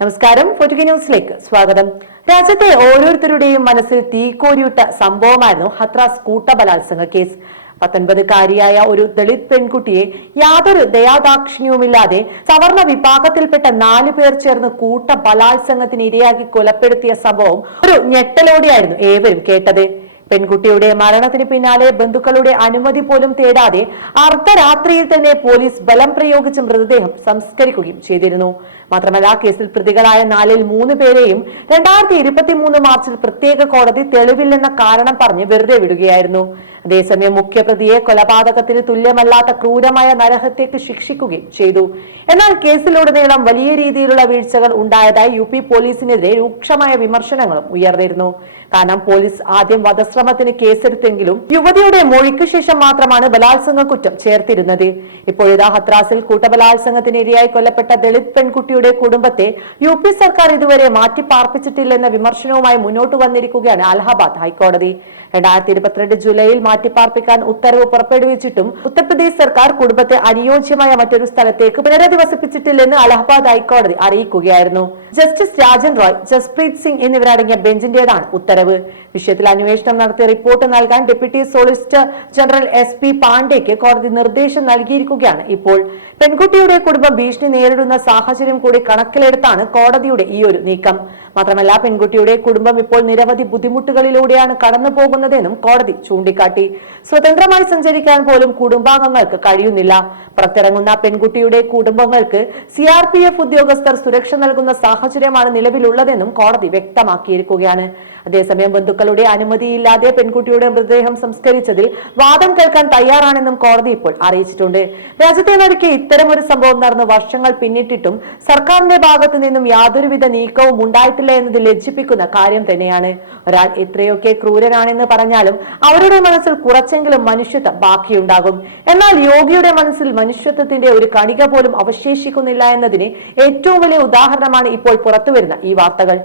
നമസ്കാരം. പൊറ്റുകി ന്യൂസിലേക്ക് സ്വാഗതം. രാജ്യത്തെ ഓരോരുത്തരുടെയും മനസ്സിൽ തീക്കോരിയിട്ട സംഭവമായിരുന്നു ഹത്രാസ് കൂട്ടബലാത്സംഗ കേസ്. 19-കാരിയായ ഒരു ദളിത് പെൺകുട്ടിയെ യാതൊരു ദയാദാക്ഷിണ്യവുമില്ലാതെ സവർണ വിഭാഗത്തിൽപ്പെട്ട 4 പേർ ചേർന്ന് കൂട്ട ബലാത്സംഗത്തിന് ഇരയാക്കി കൊലപ്പെടുത്തിയ സംഭവം ഒരു ഞെട്ടലോടെയായിരുന്നു ഏവരും കേട്ടത്. പെൺകുട്ടിയുടെ മരണത്തിന് പിന്നാലെ ബന്ധുക്കളുടെ അനുമതി പോലും തേടാതെ അർദ്ധരാത്രിയിൽ തന്നെ പോലീസ് ബലം പ്രയോഗിച്ച് മൃതദേഹം സംസ്കരിക്കുകയും ചെയ്തിരുന്നു. മാത്രമല്ല, കേസിൽ പ്രതികളായ 4-ൽ 3 പേരെയും 2023 മാർച്ചിൽ പ്രത്യേക കോടതി തെളിവില്ലെന്ന കാരണം പറഞ്ഞ് വെറുതെ വിടുകയായിരുന്നു. അതേസമയം മുഖ്യപ്രതിയെ കൊലപാതകത്തിന് തുല്യമല്ലാത്ത ക്രൂരമായ നരഹത്യക്ക് ശിക്ഷിക്കുകയും ചെയ്തു. എന്നാൽ കേസിലുടനീളം വലിയ രീതിയിലുള്ള വീഴ്ചകൾ ഉണ്ടായതായി UP പോലീസിനെതിരെ രൂക്ഷമായ വിമർശനങ്ങളും ഉയർന്നിരുന്നു. കാരണം പോലീസ് ആദ്യം വധശ്രമത്തിന് കേസെടുത്തെങ്കിലും യുവതിയുടെ മൊഴിക്ക് ശേഷം മാത്രമാണ് ബലാത്സംഗ കുറ്റം ചേർത്തിരുന്നത്. ഇപ്പോഴിതാ ഹത്രാസിൽ കൂട്ടബലാത്സംഗത്തിന് ഇരയായി കൊല്ലപ്പെട്ട ദളിത് പെൺകുട്ടിയുടെ കുടുംബത്തെ UP സർക്കാർ ഇതുവരെ മാറ്റിപ്പാർപ്പിച്ചിട്ടില്ലെന്ന വിമർശനവുമായി മുന്നോട്ട് വന്നിരിക്കുകയാണ് അലഹബാദ് ഹൈക്കോടതി. 2022 ജൂലൈയിൽ മാറ്റിപ്പാർപ്പിക്കാൻ ഉത്തരവ് പുറപ്പെടുവിച്ചിട്ടും ഉത്തർപ്രദേശ് സർക്കാർ കുടുംബത്തെ അനുയോജ്യമായ മറ്റൊരു സ്ഥലത്തേക്ക് പുനരധിവസിപ്പിച്ചിട്ടില്ലെന്ന് അലഹബാദ് ഹൈക്കോടതി അറിയിക്കുകയായിരുന്നു. ജസ്റ്റിസ് രാജൻ റോയ്, ജസ്പ്രീത് സിംഗ് എന്നിവരടങ്ങിയ ബെഞ്ചിന്റേതാണ് ഉത്തരവ്. വിഷയത്തിൽ അന്വേഷണം നടത്തി റിപ്പോർട്ട് നൽകാൻ ഡെപ്യൂട്ടി സോളിസിറ്റർ ജനറൽ SP പാണ്ഡെയ്ക്ക് കോടതി നിർദ്ദേശം നൽകിയിരിക്കുകയാണ്. ഇപ്പോൾ പെൺകുട്ടിയുടെ കുടുംബം ഭീഷണി നേരിടുന്ന സാഹചര്യം കൂടി കണക്കിലെടുത്താണ് കോടതിയുടെ ഈ ഒരു നീക്കം. മാത്രമല്ല, പെൺകുട്ടിയുടെ കുടുംബം ഇപ്പോൾ നിരവധി ബുദ്ധിമുട്ടുകളിലൂടെയാണ് കടന്നു പോകുന്നതെന്നും കോടതി ചൂണ്ടിക്കാട്ടി. സ്വതന്ത്രമായി സഞ്ചരിക്കാൻ പോലും കുടുംബാംഗങ്ങൾക്ക് കഴിയുന്നില്ല. പുറത്തിറങ്ങുന്ന പെൺകുട്ടിയുടെ കുടുംബങ്ങൾക്ക് CRPF ഉദ്യോഗസ്ഥർ സുരക്ഷ നൽകുന്ന സാഹചര്യമാണ് നിലവിലുള്ളതെന്നും കോടതി വ്യക്തമാക്കിയിരിക്കുകയാണ്. അതേസമയം ബന്ധുക്കളുടെ അനുമതിയില്ലാതെ പെൺകുട്ടിയുടെ മൃതദേഹം സംസ്കരിച്ചതിൽ വാദം കേൾക്കാൻ തയ്യാറാണെന്നും കോടതി ഇപ്പോൾ അറിയിച്ചിട്ടുണ്ട്. രാജ്യത്തെ നടുക്കെ ഇത്തരമൊരു സംഭവം നടന്ന് വർഷങ്ങൾ പിന്നിട്ടിട്ടും സർക്കാരിന്റെ ഭാഗത്തു നിന്നും യാതൊരുവിധ നീക്കവും ഉണ്ടായിട്ടില്ല എന്നത് ലജ്ജിപ്പിക്കുന്ന കാര്യം തന്നെയാണ്. ഒരാൾ എത്രയൊക്കെ ക്രൂരനാണെന്ന് പറഞ്ഞാലും അവരുടെ മനസ്സിൽ കുറച്ചെങ്കിലും മനുഷ്യത്വം ബാക്കിയുണ്ടാകും. എന്നാൽ യോഗിയുടെ മനസ്സിൽ മനുഷ്യത്വത്തിന്റെ ഒരു കണിക പോലും അവശേഷിക്കുന്നില്ല എന്നതിന് ഏറ്റവും വലിയ ഉദാഹരണമാണ് ഇപ്പോൾ പുറത്തുവരുന്ന ഈ വാർത്തകൾ.